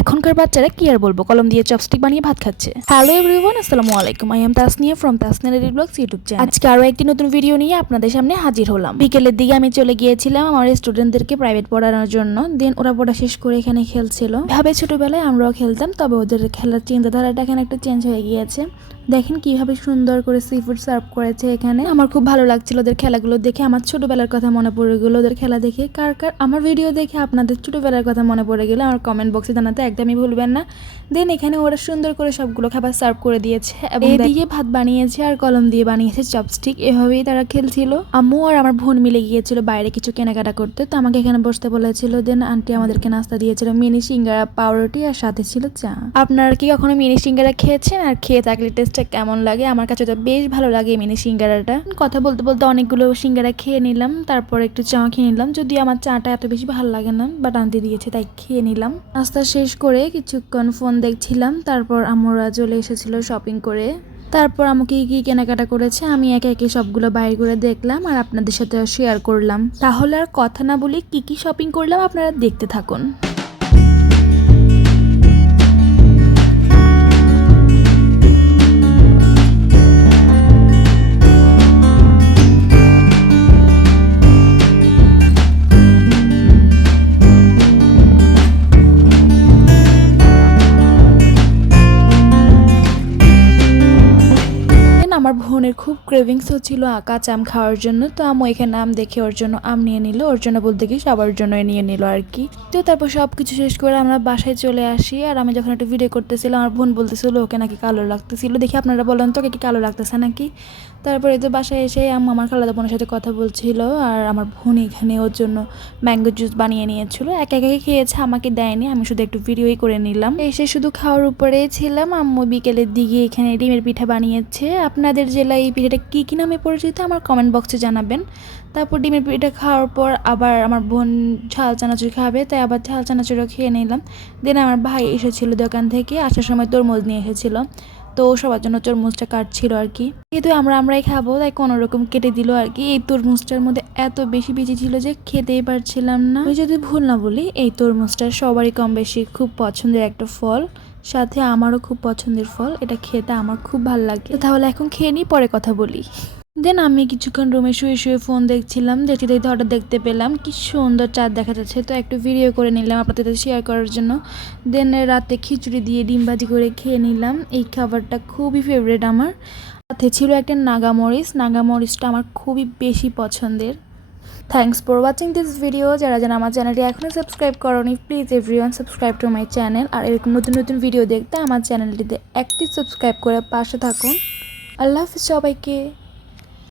এখনকার বাচ্চারা কি আর বলবো, কলম দিয়ে চপস্টিক বানিয়ে ভাত খাচ্ছে। হ্যালো এভরিওয়ান, আসসালামু আলাইকুম। I am Tasnia from Tasnia ready blogs YouTube channel. আজকে আরো একটি নতুন ভিডিও নিয়ে আপনাদের সামনে হাজির হলাম। বিকেলের দিকে আমি চলে গিয়েছিলাম আমার স্টুডেন্টদেরকে প্রাইভেট পড়ানোর জন্য। দেন ওরা পড়া শেষ করে এখানে খেলছিল। ভাবে ছোটবেলায় আমরাও খেলতাম, তবে ওদের খেলার চিন্তাধারাটা এখানে একটু চেঞ্জ হয়ে গিয়েছে। দেখেন কিভাবে সুন্দর করে সি ফুড সার্ভ করেছে এখানে। আমার খুব ভালো লাগছিল ওদের খেলাগুলো দেখে। আমার ছোটবেলার কথা মনে পড়ে গেল ওদের খেলা দেখে। কার কার আমার ভিডিও দেখে আপনাদের ছোটবেলার কথা মনে পড়ে গেলে আমার কমেন্ট বক্সে জানাতে একদমই ভুলবেন না। দেন এখানে ওরা সুন্দর করে সবগুলো খাবার সার্ভ করে দিয়েছে এবং এদিকে ভাত বানিয়েছে আর কলম দিয়ে বানিয়েছে চপস্টিক। এভাবেই তারা খেলছিল। আম্মু আর আমার বোন মিলে গিয়েছিল বাইরে কিছু কেনাকাটা করতে, তো আমাকে এখানে বসতে বলেছিল। দেন আন্টি আমাদেরকে নাস্তা দিয়েছিল, মিনি সিঙ্গারা, পাউরুটি আর সাথে ছিল চা। আপনারা কি কখনো মিনি সিঙ্গারা খেয়েছেন? আর খেয়ে থাকলে টেস্টটা কেমন লাগে? আমার কাছে তো বেশ ভালো লাগে মিনি সিঙ্গারাটা। কথা বলতে বলতে অনেকগুলো সিঙ্গারা খেয়ে নিলাম, তারপর একটু চা খেয়ে নিলাম। যদিও আমার চাটা এত বেশি ভালো লাগে না, বাট আনতে দিয়েছে তাই খেয়ে নিলাম। নাস্তা শেষ করে কিছুক্ষণ ফোন দেখছিলাম, তারপর আমরা চলে এসেছিল শপিং করে। তারপর আমাকে কি কেনাকাটা করেছে আমি একে একে সবগুলো বাইরে করে দেখলাম আর আপনাদের সাথে শেয়ার করলাম। তাহলে আর কথা না বলি কি কি শপিং করলাম আপনারা দেখতে থাকুন। আমার বোনের খুব ক্রেভিংস হচ্ছিল কাঁচা আম খাওয়ার জন্য, তো আম্মু এখানে আম দেখে ওর জন্য আম নিয়ে নিল। ওর জন্য বলতে কি সবার জন্য নিয়ে নিল আর কি। তো তারপর সব কিছু শেষ করে আমরা বাসায় চলে আসি। আর আমি যখন একটা ভিডিও করতেছিলাম আমার বোন বলতেছিল ওকে নাকি কালো লাগতেছিল। দেখি আপনারা বলেন তো ওকে কি কালো লাগতেছে নাকি। তারপরে তো বাসায় এসে আম্মু আমার খালাতো বোনের সাথে কথা বলছিল আর আমার বোন এখানে ওর জন্য ম্যাঙ্গো জুস বানিয়ে নিয়েছিল। একে একে খেয়েছে, আমাকে দেয়নি, আমি শুধু একটু ভিডিওই করে নিলাম। এসে শুধু খাওয়ার উপরেই ছিলাম। আম্মু বিকেলের দিকে এখানে ডিমের পিঠা বানিয়েছে। আপনাদের জেলায় এই পিঠাটা কী কী নামে পরিচিত আমার কমেন্ট বক্সে জানাবেন। তারপর ডিমের পিঠা খাওয়ার পর আবার আমার বোন ঝাল চানাচুর খাবে, তাই আবার ঝাল চানাচুরও খেয়ে নিলাম। দেন আমার ভাই এসেছিল দোকান থেকে, আসার সময় তরমুজ নিয়ে এসেছিল, তো সবার জন্য তরমুজটা কাটছিল আর কি। কিন্তু আমরাই খাবো তাই কোনো রকম কেটে দিল আর কি। এই তরমুজটার মধ্যে এত বেশি বেশি ছিল যে খেতেই পারছিলাম না। আমি যদি ভুল না বলি এই তরমুজটা সবারই কম বেশি খুব পছন্দের একটা ফল, সাথে আমারও খুব পছন্দের ফল। এটা খেতে আমার খুব ভালো লাগে। তাহলে এখন খেয়ে নিই, পরে কথা বলি। দেন আমি কিছুক্ষণ রুমে শুয়ে শুয়ে ফোন দেখছিলাম। দেখতে দেখতে হঠাৎ দেখতে পেলাম কি সুন্দর চাঁদ দেখা যাচ্ছে, তো একটু ভিডিও করে নিলাম আপনাদের সাথে শেয়ার করার জন্য। দেন রাতে খিচুড়ি দিয়ে ডিম ভাজি করে খেয়ে নিলাম। এই খাবারটা খুবই ফেভারিট আমার। সাথে ছিল একটা নাগামরিচ। নাগামরিচটা আমার খুবই বেশি পছন্দের। Thanks for watching this video. যারা যারা আমার চ্যানেলটি এখনও সাবস্ক্রাইব করোনি, please everyone subscribe to my channel. আর এরকম নতুন নতুন ভিডিও দেখতে আমার চ্যানেলটিতে একটি সাবস্ক্রাইব করে পাশে থাকুন। আল্লাহ হাফিজ সবাইকে।